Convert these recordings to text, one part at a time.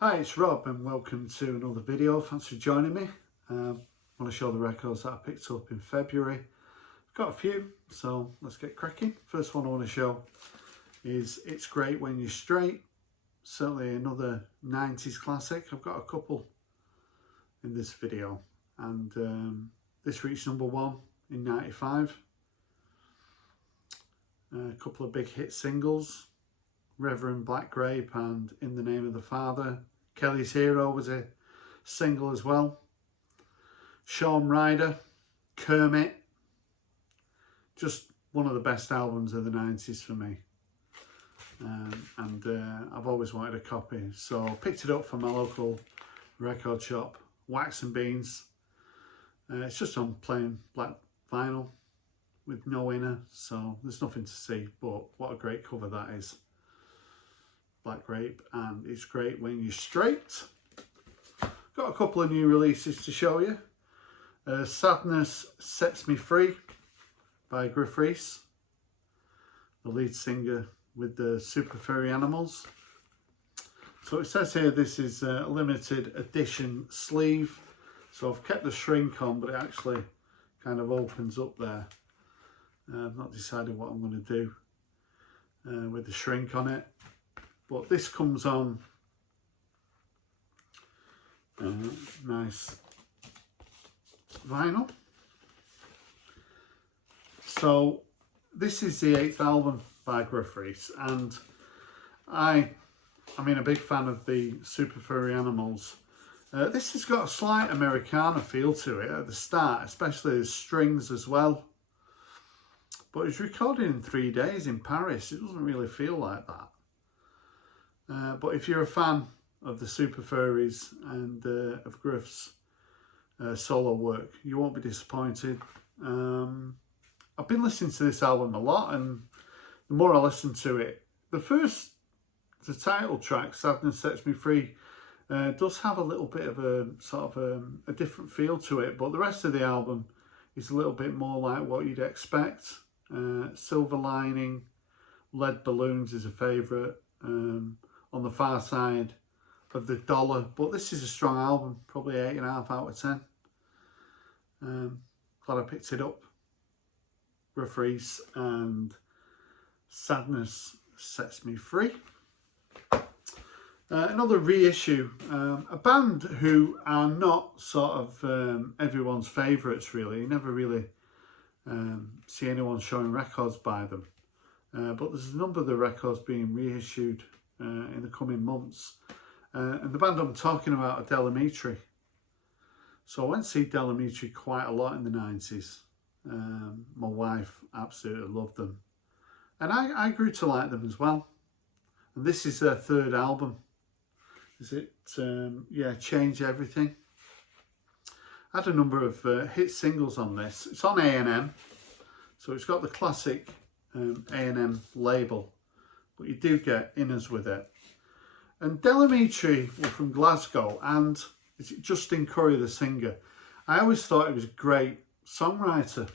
Hi, it's Rob and welcome to another video. Thanks for joining me. I want to show the records that I picked up in February. I've got a few, so let's get cracking. First one I want to show is It's Great When You're Straight. Certainly another 90s classic. I've got a couple in this video, and this reached #1 in '95. A couple of big hit singles, Reverend Black Grape and In the Name of the Father. Kelly's Hero was a single as well. Shaun Ryder, Kermit. Just one of the best albums of the 90s for me. I've always wanted a copy, so I picked it up from my local record shop, Wax and Beans. It's just on plain black vinyl with no inner, so there's nothing to see, but what a great cover that is. Black Grape and It's Great When You're Straight. Got a couple of new releases to show you. Sadness Sets Me Free by Reissues, the lead singer with the Super Furry Animals. So it says here this is a limited edition sleeve. So I've kept the shrink on, but it actually kind of opens up there. I've not decided what I'm going to do with the shrink on it. But this comes on nice vinyl. So this is the 8th album by Reissues, and I mean a big fan of the Super Furry Animals. This has got a slight Americana feel to it at the start, especially the strings as well. But it's recorded in 3 days in Paris. It doesn't really feel like that. But if you're a fan of the Super Furries and of Griff's solo work, you won't be disappointed. I've been listening to this album a lot, and the more I listen to it, the title track, Sadness Sets Me Free, does have a little bit of a sort of a different feel to it, but the rest of the album is a little bit more like what you'd expect. Silver Lining, Lead Balloons is a favourite. On the far side of the dollar, but this is a strong album, probably 8.5 out of 10. Glad I picked it up. Reissues and Sadness Sets Me Free. Another reissue, a band who are not sort of everyone's favourites really. You never really see anyone showing records by them, but there's a number of the records being reissued in the coming months, and the band I'm talking about are Delamitri. So I went to see Delamitri quite a lot in the 90s. My wife absolutely loved them, and I grew to like them as well. And this is their 3rd album. Is it yeah, Change Everything. I had a number of hit singles on this. It's on A&M, so it's got the classic A&M label, but you do get inners with it. And Delamitri were from Glasgow, and it's Justin Curry, the singer. I always thought he was a great songwriter.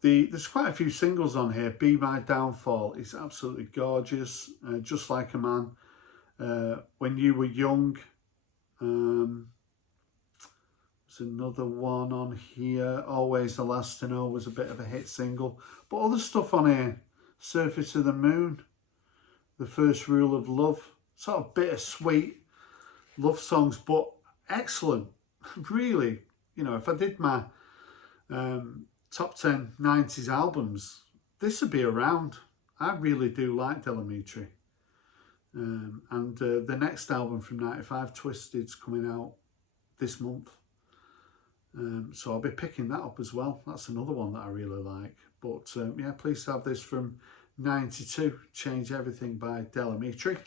There's quite a few singles on here. Be My Downfall is absolutely gorgeous. Just Like a Man. When You Were Young. There's another one on here. Always the Last to Know was a bit of a hit single. But other stuff on here. Surface of the Moon, The First Rule of Love, sort of bittersweet love songs, but excellent. Really, you know, if I did my top 10 90s albums, this would be around. I really do like Delamitri. And the next album from '95, Twisted's coming out this month. So I'll be picking that up as well. That's another one that I really like. But yeah, pleased to have this from '92, Change Everything by Delamitri.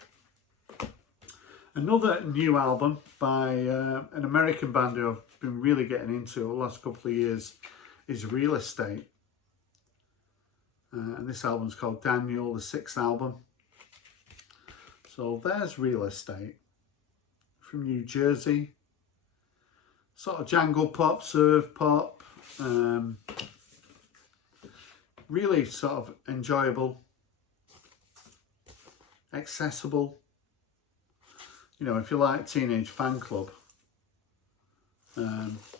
Another new album by an American band who I've been really getting into the last couple of years is Real Estate. And this album's called Daniel, the 6th album. So there's Real Estate from New Jersey. Sort of jangle pop, surf pop. Really sort of enjoyable, accessible. you know, if you like Teenage Fan Club,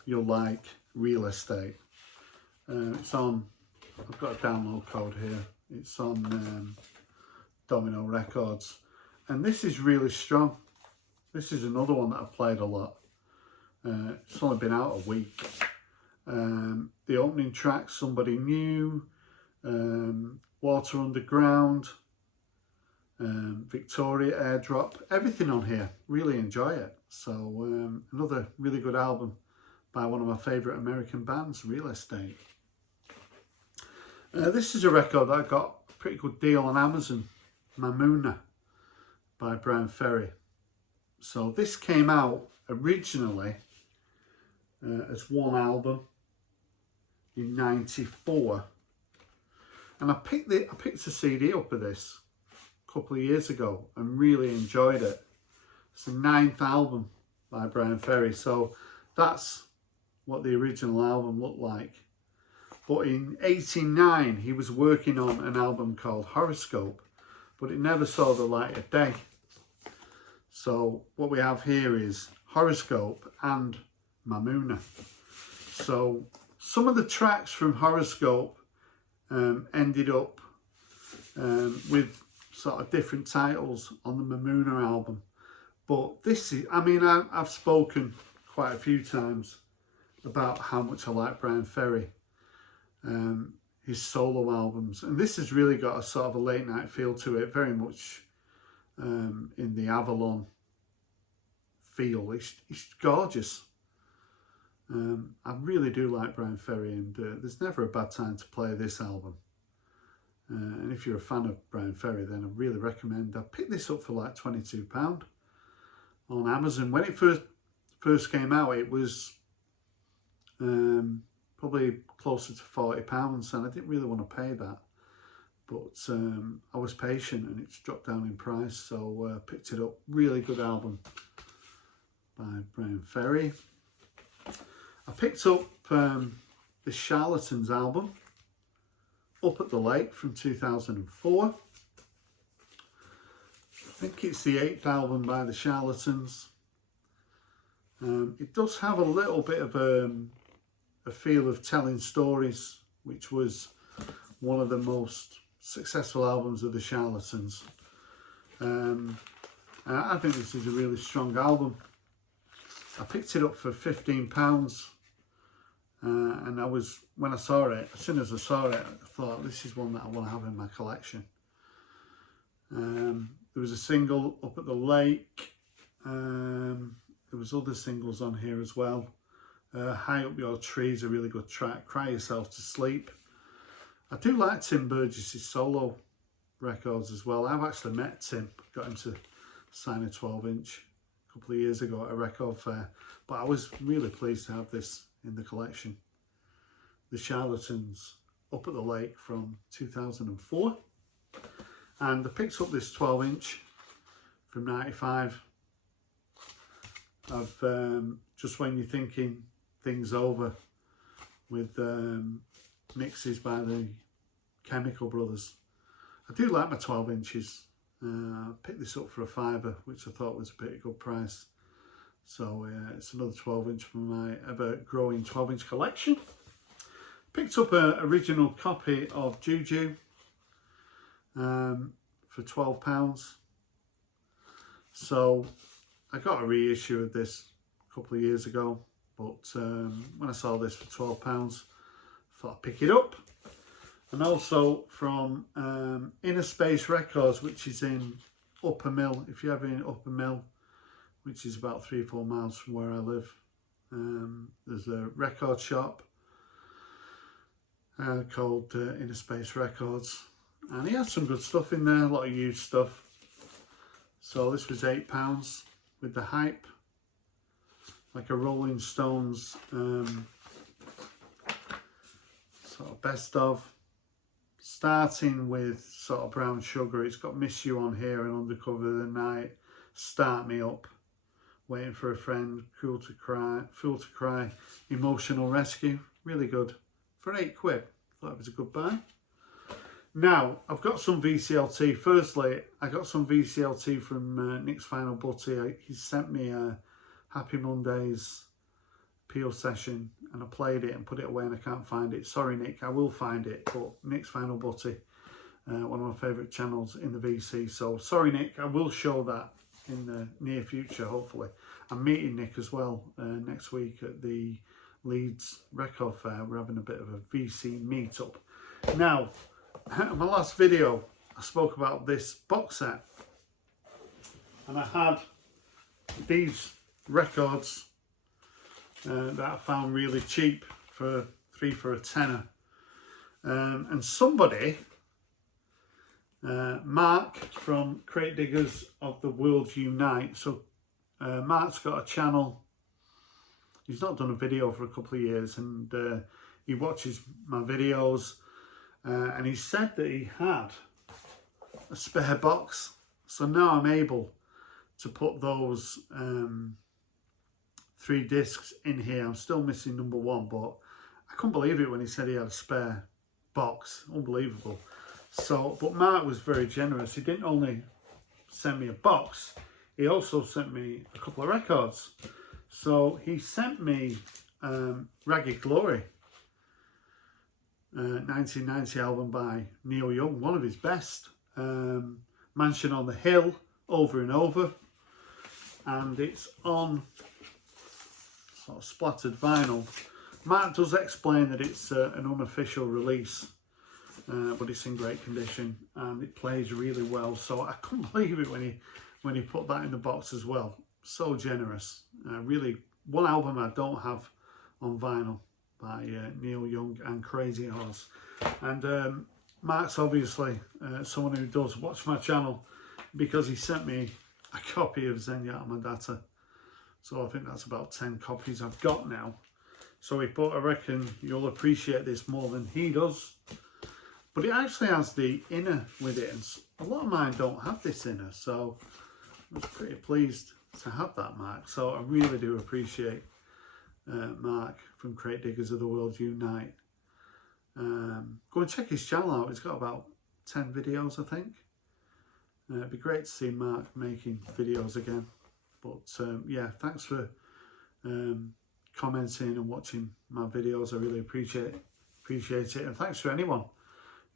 you'll like Real Estate. It's on, I've got a download code here. It's on Domino Records. And this is really strong. This is another one that I've played a lot. It's only been out a week. The opening track, Somebody New, Water Underground, Victoria Airdrop, everything on here. Really enjoy it. So another really good album by one of my favourite American bands, Real Estate. This is a record that I got a pretty good deal on Amazon, Mamuna by Ferry. So this came out originally as one album in '94, and I picked a CD up of this a couple of years ago and really enjoyed it. It's the 9th album by Ferry, so that's what the original album looked like. But in '89 he was working on an album called Horoscope, but it never saw the light of day. So what we have here is Horoscope and Mamuna. So some of the tracks from Horoscope ended up with sort of different titles on the Mamuna album. But this is, I mean, I've spoken quite a few times about how much I like Ferry, his solo albums. And this has really got a sort of a late night feel to it, very much in the Avalon feel. It's gorgeous. I really do like Ferry, and there's never a bad time to play this album. And if you're a fan of Ferry, then I really recommend. I picked this up for like £22 on Amazon. When it first came out, it was probably closer to £40, and I didn't really want to pay that. But I was patient, and it's dropped down in price, so picked it up. Really good album by Ferry. I picked up the Charlatans album, Up at the Lake, from 2004. I think it's the 8th album by the Charlatans. It does have a little bit of a feel of telling stories, which was one of the most successful albums of the Charlatans. I think this is a really strong album. I picked it up for £15, and when I saw it, as soon as I saw it, I thought, this is one that I want to have in my collection. There was a single, Up at the Lake. There was other singles on here as well. High Up Your Tree is a really good track. Cry Yourself to Sleep. I do like Tim Burgess's solo records as well. I've actually met Tim, got him to sign a 12-inch a couple of years ago at a record fair, but I was really pleased to have this in the collection. The Charlatans, Up at the Lake, from 2004. And I picked up this 12-inch from '95 of Just When You're Thinking Things Over, with mixes by the Chemical Brothers. I do like my 12 inches. I picked this up for £5, which I thought was a pretty good price. So it's another 12-inch from my ever-growing 12-inch collection. Picked up an original copy of Juju for £12. So I got a reissue of this a couple of years ago, but when I saw this for £12, I thought I'd pick it up. And also from Inner Space Records, which is in Upper Mill. If you're ever in Upper Mill, which is about 3 or 4 miles from where I live, there's a record shop called Inner Space Records, and he has some good stuff in there, a lot of used stuff. So this was £8 with the Hype, like a Rolling Stones sort of best of. Starting with sort of Brown Sugar, it's got Miss You on here, and Undercover of the Night, Start Me Up, Waiting for a Friend, Fool to Cry, Emotional Rescue. Really good. For £8, thought it was a good buy. Now, I've got some VCLT. Firstly, I got some VCLT from Nick's Final Butty. He sent me a Happy Mondays Peel session, and I played it and put it away and I can't find it. Sorry, Nick, I will find it, but Nick's Final Butty, one of my favourite channels in the VC. So, sorry, Nick, I will show that in the near future, hopefully. I'm meeting Nick as well next week at the Leeds Record Fair. We're having a bit of a VC meetup. Now, in my last video, I spoke about this box set, and I had these records that I found really cheap for 3 for a tenner, and somebody, Mark from Crate Diggers of the World Unite. So Mark's got a channel. He's not done a video for a couple of years, and he watches my videos, and he said that he had a spare box. So now I'm able to put those 3 discs in here. I'm still missing number 1, but I couldn't believe it when he said he had a spare box. Unbelievable. So, but Mark was very generous. He didn't only send me a box, he also sent me a couple of records. So he sent me Ragged Glory, 1990 album by Neil Young, one of his best. Mansion on the Hill, Over and Over, and it's on sort of splattered vinyl. Mark does explain that it's an unofficial release, but it's in great condition and it plays really well. So I couldn't believe it when he put that in the box as well. So generous. Really, one album I don't have on vinyl by Neil Young and Crazy Horse. And Mark's obviously someone who does watch my channel, because he sent me a copy of Zenyatta Mandata. So I think that's about 10 copies I've got now. So he put, I reckon you'll appreciate this more than he does. But it actually has the inner with it, and a lot of mine don't have this inner, so I was pretty pleased to have that, Mark. So I really do appreciate Mark from Crate Diggers of the World Unite. Go and check his channel out. He's got about 10 videos, I think. It'd be great to see Mark making videos again. But yeah, thanks for commenting and watching my videos. I really appreciate it. And thanks for anyone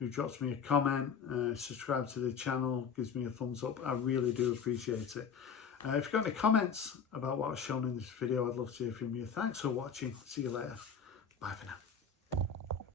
who drops me a comment, subscribe to the channel, gives me a thumbs up. I really do appreciate it. If you've got any comments about what I've shown in this video, I'd love to hear from you. Thanks for watching. See you later. Bye for now.